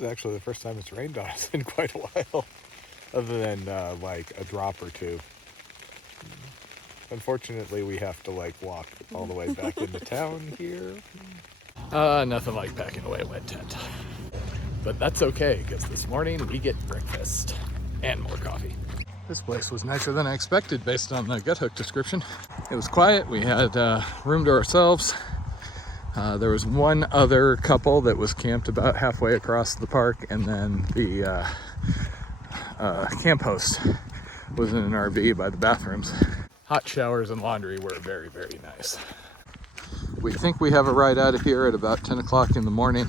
is actually the first time it's rained on us in quite a while, other than like a drop or two. Unfortunately, we have to like walk all the way back into town here. Nothing like packing away a wet tent. But that's okay, because this morning we get breakfast and more coffee. This place was nicer than I expected based on the gut hook description. It was quiet, we had room to ourselves. There was one other couple that was camped about halfway across the park, and then the camp host was in an RV by the bathrooms. Hot showers and laundry were very, very nice. We think we have a ride out of here at about 10 o'clock in the morning.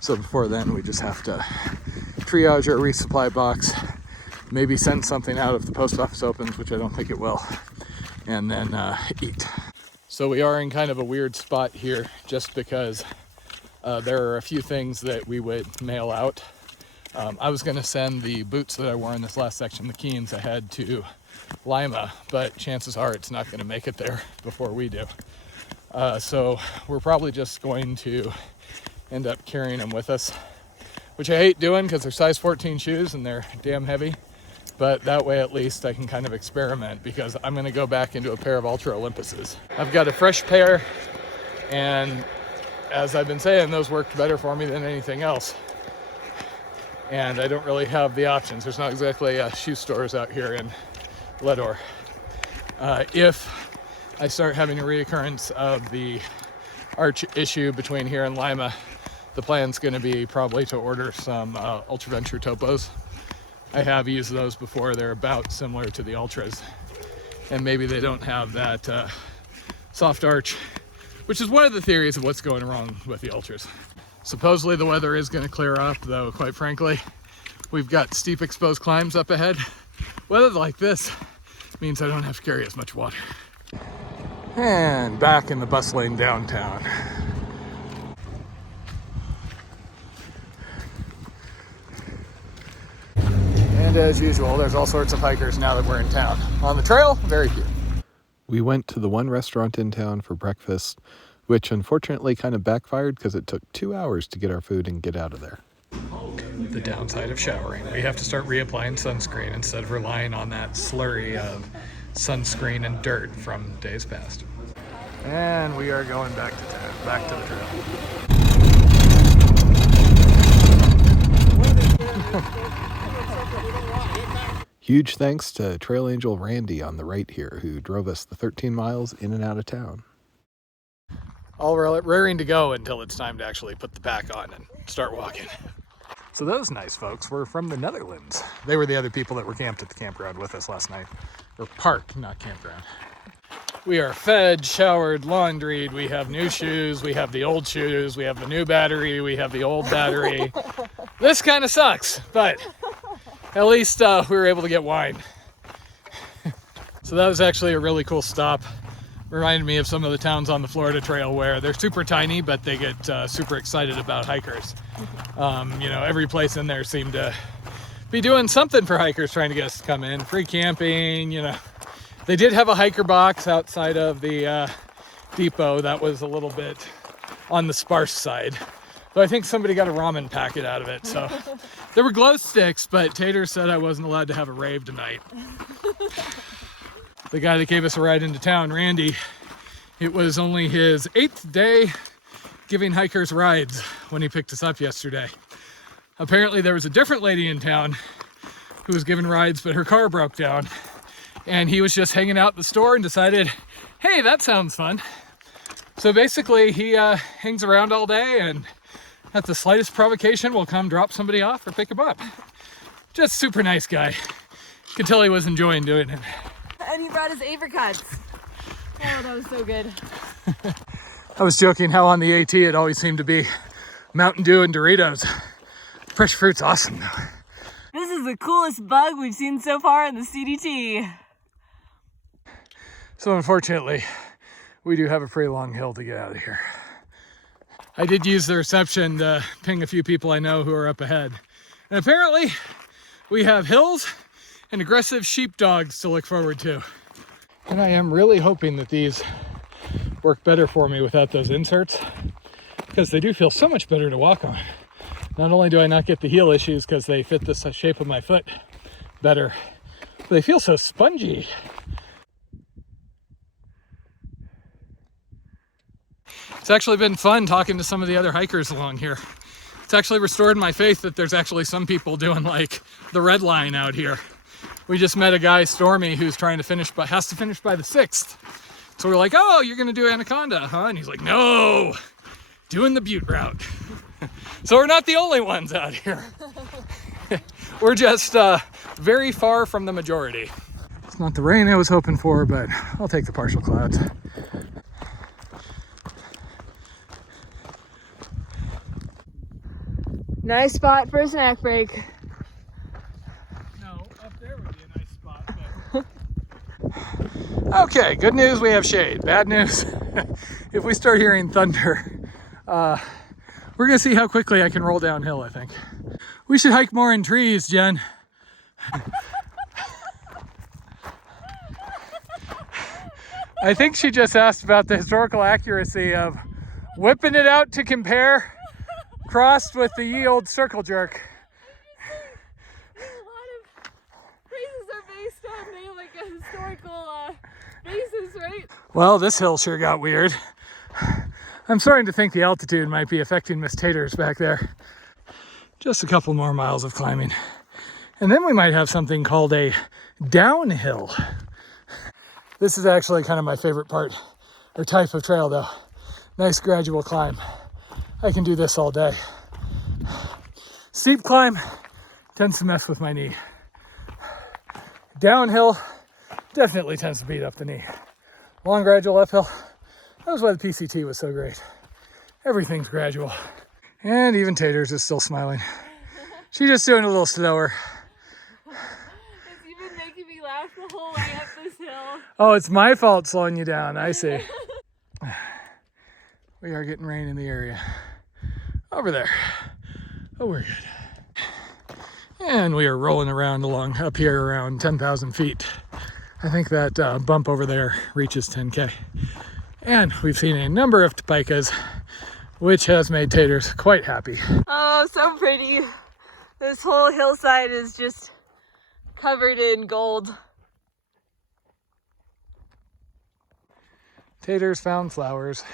So before then, we just have to triage our resupply box, maybe send something out if the post office opens, which I don't think it will, and then eat. So we are in kind of a weird spot here just because there are a few things that we would mail out. I was going to send the boots that I wore in this last section, the Keens, ahead to Lima, but chances are it's not going to make it there before we do. So we're probably just going to end up carrying them with us, which I hate doing because they're size 14 shoes and they're damn heavy. But that way at least I can kind of experiment, because I'm going to go back into a pair of Ultra Olympuses. I've got a fresh pair, and as I've been saying, those worked better for me than anything else. And I don't really have the options. There's not exactly shoe stores out here in Leadore. If I start having a reoccurrence of the arch issue between here and Lima, the plan's going to be probably to order some Ultra Venture Topos. I have used those before. They're about similar to the Ultras, and maybe they don't have that soft arch, which is one of the theories of what's going wrong with the Ultras. Supposedly the weather is going to clear up, though quite frankly we've got steep exposed climbs up ahead. Weather like this means I don't have to carry as much water. And back in the bustling downtown. And as usual, there's all sorts of hikers now that we're in town. On the trail, very few. We went to the one restaurant in town for breakfast, which unfortunately kind of backfired because it took 2 hours to get our food and get out of there. The downside of showering. We have to start reapplying sunscreen instead of relying on that slurry of sunscreen and dirt from days past. And we are going back to town, back to the trail. Huge thanks to Trail Angel Randy on the right here, who drove us the 13 miles in and out of town. All raring to go until it's time to actually put the pack on and start walking. So those nice folks were from the Netherlands. They were the other people that were camped at the campground with us last night. Or park, not campground. We are fed, showered, laundried, we have new shoes, we have the old shoes, we have the new battery, we have the old battery. This kind of sucks, but at least we were able to get wine. So that was actually a really cool stop. Reminded me of some of the towns on the Florida Trail where they're super tiny, but they get super excited about hikers. You know, every place in there seemed to be doing something for hikers, trying to get us to come in. Free camping, you know. They did have a hiker box outside of the depot that was a little bit on the sparse side. So I think somebody got a ramen packet out of it. So there were glow sticks, but Tater said I wasn't allowed to have a rave tonight. The guy that gave us a ride into town, Randy, it was only his 8th day giving hikers rides when he picked us up yesterday. Apparently there was a different lady in town who was giving rides, but her car broke down. And he was just hanging out at the store and decided, hey, that sounds fun. So basically he hangs around all day and at the slightest provocation will come drop somebody off or pick him up. Just super nice guy. Could tell he was enjoying doing it. And he brought his apricots. Oh, that was so good. I was joking how on the AT it always seemed to be Mountain Dew and Doritos. Fresh fruit's awesome though. This is the coolest bug we've seen so far in the CDT. So unfortunately, we do have a pretty long hill to get out of here. I did use the reception to ping a few people I know who are up ahead. And apparently, we have hills and aggressive sheepdogs to look forward to. And I am really hoping that these work better for me without those inserts, because they do feel so much better to walk on. Not only do I not get the heel issues because they fit the shape of my foot better, but they feel so spongy. It's actually been fun talking to some of the other hikers along here. It's actually restored my faith that there's actually some people doing like the red line out here. We just met a guy, Stormy, who's trying to finish, but has to finish by the 6th. So we're like, oh, you're gonna do Anaconda, huh? And he's like, no, doing the Butte route. So we're not the only ones out here. We're just very far from the majority. It's not the rain I was hoping for, but I'll take the partial clouds. Nice spot for a snack break. No, up there would be a nice spot. But... Okay, good news, we have shade. Bad news, if we start hearing thunder, we're gonna see how quickly I can roll downhill, I think. We should hike more in trees, Jen. I think she just asked about the historical accuracy of whipping it out to compare crossed with the ye old circle jerk. A lot of phrases are based on like a historical basis, right? Well, this hill sure got weird. I'm starting to think the altitude might be affecting Miss Taters back there. Just a couple more miles of climbing. And then we might have something called a downhill. This is actually kind of my favorite part, or type of trail though. Nice gradual climb. I can do this all day. Steep climb tends to mess with my knee. Downhill definitely tends to beat up the knee. Long gradual uphill, that was why the PCT was so great. Everything's gradual. And even Taters is still smiling. She's just doing a little slower. It's even making me laugh the whole way up this hill. Oh, it's my fault slowing you down, I see. We are getting rain in the area. Over there. Oh, we're good. And we are rolling around along up here around 10,000 feet. I think that bump over there reaches 10K. And we've seen a number of pikas, which has made Taters quite happy. Oh, so pretty. This whole hillside is just covered in gold. Taters found flowers.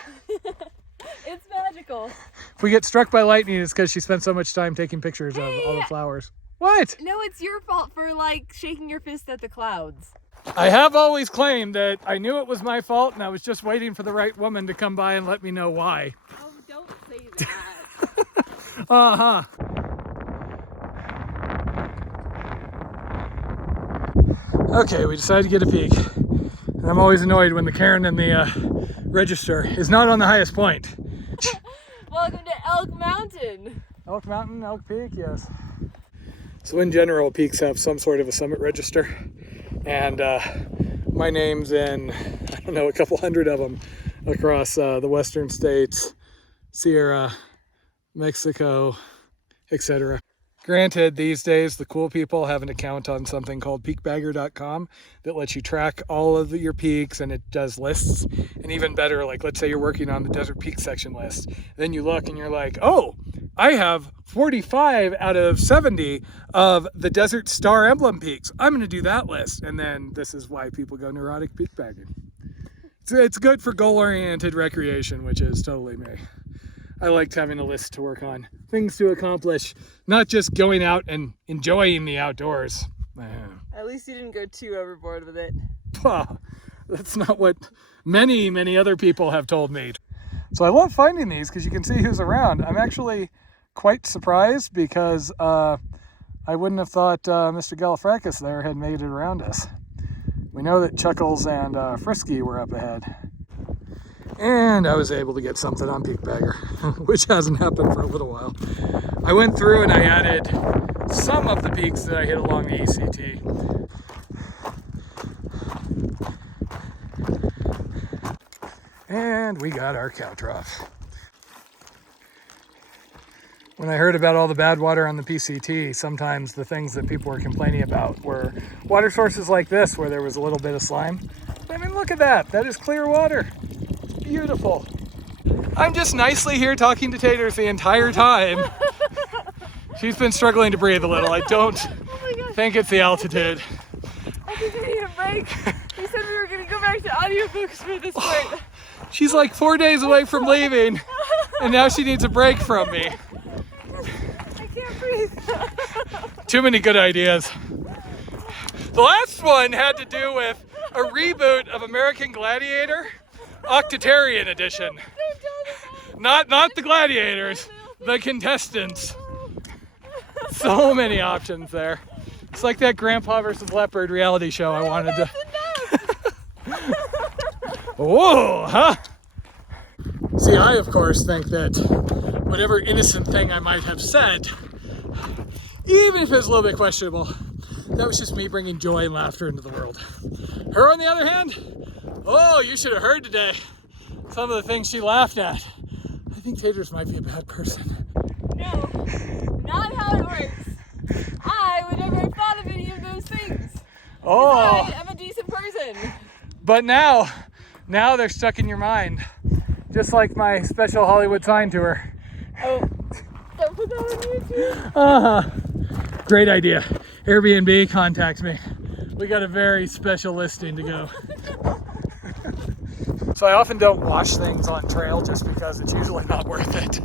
It's magical. If we get struck by lightning, it's because she spent so much time taking pictures of all the flowers. What? No, it's your fault for like shaking your fist at the clouds. I have always claimed that I knew it was my fault and I was just waiting for the right woman to come by and let me know why. Oh, don't say that. Uh-huh. Okay, we decided to get a peek. And I'm always annoyed when the cairn in the register is not on the highest point. Welcome to Elk Mountain. Elk Mountain, Elk Peak, yes. So in general, peaks have some sort of a summit register. And my name's in, I don't know, a couple hundred of them across the western states, Sierra, Mexico, etc. Granted, these days the cool people have an account on something called peakbagger.com that lets you track all of your peaks, and it does lists. And even better, like let's say you're working on the Desert Peak section list, then you look and you're like, oh, I have 45 out of 70 of the Desert Star Emblem peaks. I'm going to do that list. And then this is why people go neurotic peakbagging. It's good for goal-oriented recreation, which is totally me. I liked having a list to work on, things to accomplish, not just going out and enjoying the outdoors. At least you didn't go too overboard with it. That's not what many other people have told me. So I love finding these because you can see who's around. I'm actually quite surprised because I wouldn't have thought Mr. Gallifracus there had made it around us. We know that Chuckles and Frisky were up ahead. And I was able to get something on Peakbagger, which hasn't happened for a little while. I went through and I added some of the peaks that I hit along the ECT. And we got our cow trough. When I heard about all the bad water on the PCT, sometimes the things that people were complaining about were water sources like this, where there was a little bit of slime. I mean, look at that. That is clear water. Beautiful. I'm just nicely here talking to Taters the entire time. She's been struggling to breathe a little. I don't think it's the altitude. I think we need a break. We said we were going to go back to audiobooks for this part. She's like 4 days away from leaving, and now she needs a break from me. I can't breathe. Too many good ideas. The last one had to do with a reboot of American Gladiator, Octotarian edition. Not the gladiators, the contestants. So many options there. It's like that Grandpa versus Leopard reality show I wanted to. Whoa, huh? See, I of course think that whatever innocent thing I might have said, even if it was a little bit questionable, that was just me bringing joy and laughter into the world. Her, on the other hand, oh, you should have heard today some of the things she laughed at. I think Taters might be a bad person. No, not how it works. I would never have thought of any of those things. Oh, I am a decent person. but now they're stuck in your mind. Just like my special Hollywood sign tour. Oh, don't put that on YouTube. Great idea. Airbnb, contact me. We got a very special listing to go. So I often don't wash things on trail just because it's usually not worth it.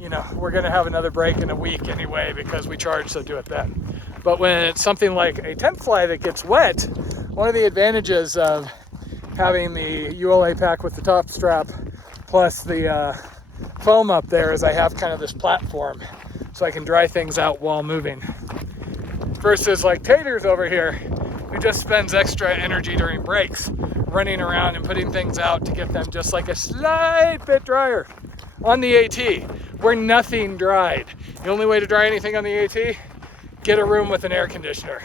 You know, we're gonna have another break in a week anyway because we charge, so do it then. But when it's something like a tent fly that gets wet, one of the advantages of having the ULA pack with the top strap plus the foam up there is I have kind of this platform so I can dry things out while moving. Versus like Taters over here, who just spends extra energy during breaks running around and putting things out to get them just like a slight bit drier. On the AT, where nothing dried. The only way to dry anything on the AT, get a room with an air conditioner.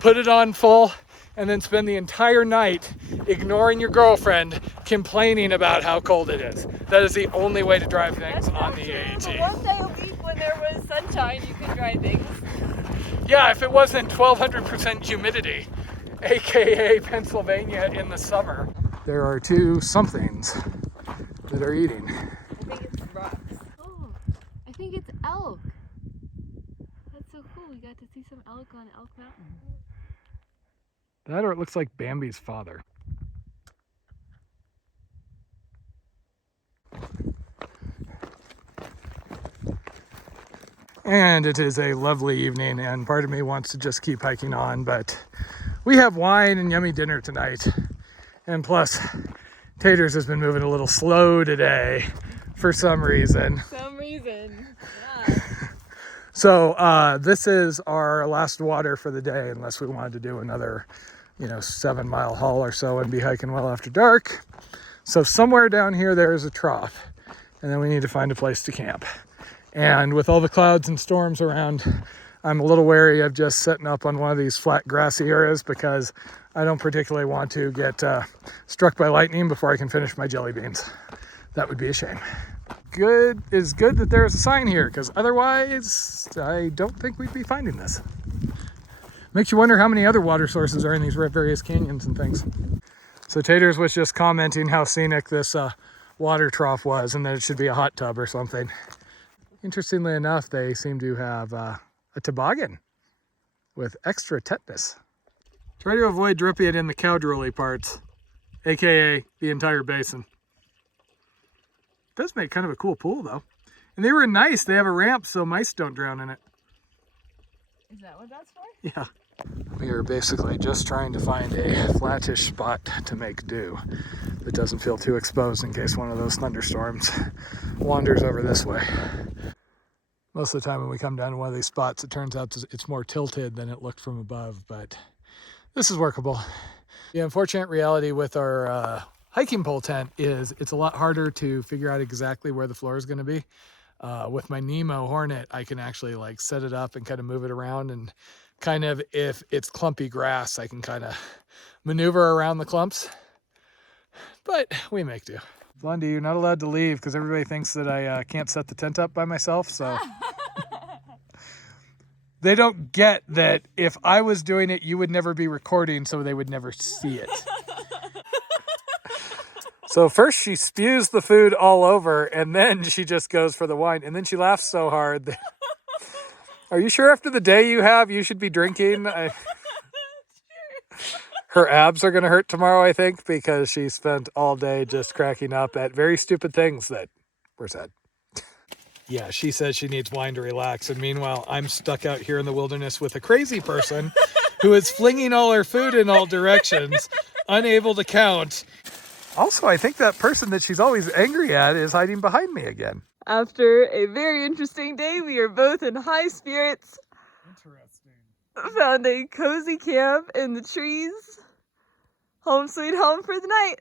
Put it on full and then spend the entire night ignoring your girlfriend complaining about how cold it is. That is the only way to dry things on the AT. One day a week when there was sunshine, you could dry things. Yeah, if it wasn't 1200% humidity, aka Pennsylvania in the summer. There are two somethings that are eating. I think it's rocks. Oh, I think it's elk. That's so cool. We got to see some elk on Elk Mountain. That or it looks like Bambi's father. And it is a lovely evening, and part of me wants to just keep hiking on, but we have wine and yummy dinner tonight. And plus, Taters has been moving a little slow today for some reason. Yeah. So this is our last water for the day, unless we wanted to do another, 7-mile haul or so and be hiking well after dark. So somewhere down here, there is a trough, and then we need to find a place to camp. And with all the clouds and storms around, I'm a little wary of just setting up on one of these flat grassy areas because I don't particularly want to get struck by lightning before I can finish my jelly beans. That would be a shame. Good that there's a sign here, because otherwise I don't think we'd be finding this. Makes you wonder how many other water sources are in these various canyons and things. So Taters was just commenting how scenic this water trough was and that it should be a hot tub or something. Interestingly enough, they seem to have a toboggan with extra tetanus. Try to avoid dripping it in the cow drooly parts, aka the entire basin. It does make kind of a cool pool though. And they were nice. They have a ramp so mice don't drown in it. Is that what that's for? Yeah. We are basically just trying to find a flattish spot to make do that doesn't feel too exposed in case one of those thunderstorms wanders over this way. Most of the time when we come down to one of these spots, it turns out it's more tilted than it looked from above, but this is workable. The unfortunate reality with our hiking pole tent is it's a lot harder to figure out exactly where the floor is going to be. With my Nemo Hornet, I can actually like set it up and kind of move it around, and kind of if it's clumpy grass, I can kind of maneuver around the clumps, but we make do. Blondie, you're not allowed to leave because everybody thinks that I can't set the tent up by myself, so they don't get that if I was doing it, you would never be recording, so they would never see it. So first she spews the food all over, and then she just goes for the wine, and then she laughs so hard that Are you sure after the day you have, you should be drinking? Her abs are going to hurt tomorrow, I think, because she spent all day just cracking up at very stupid things that were said. Yeah, she says she needs wine to relax. And meanwhile, I'm stuck out here in the wilderness with a crazy person who is flinging all her food in all directions, unable to count. Also, I think that person that she's always angry at is hiding behind me again. After a very interesting day, we are both in high spirits. Interesting. Found a cozy camp in the trees. Home sweet home for the night.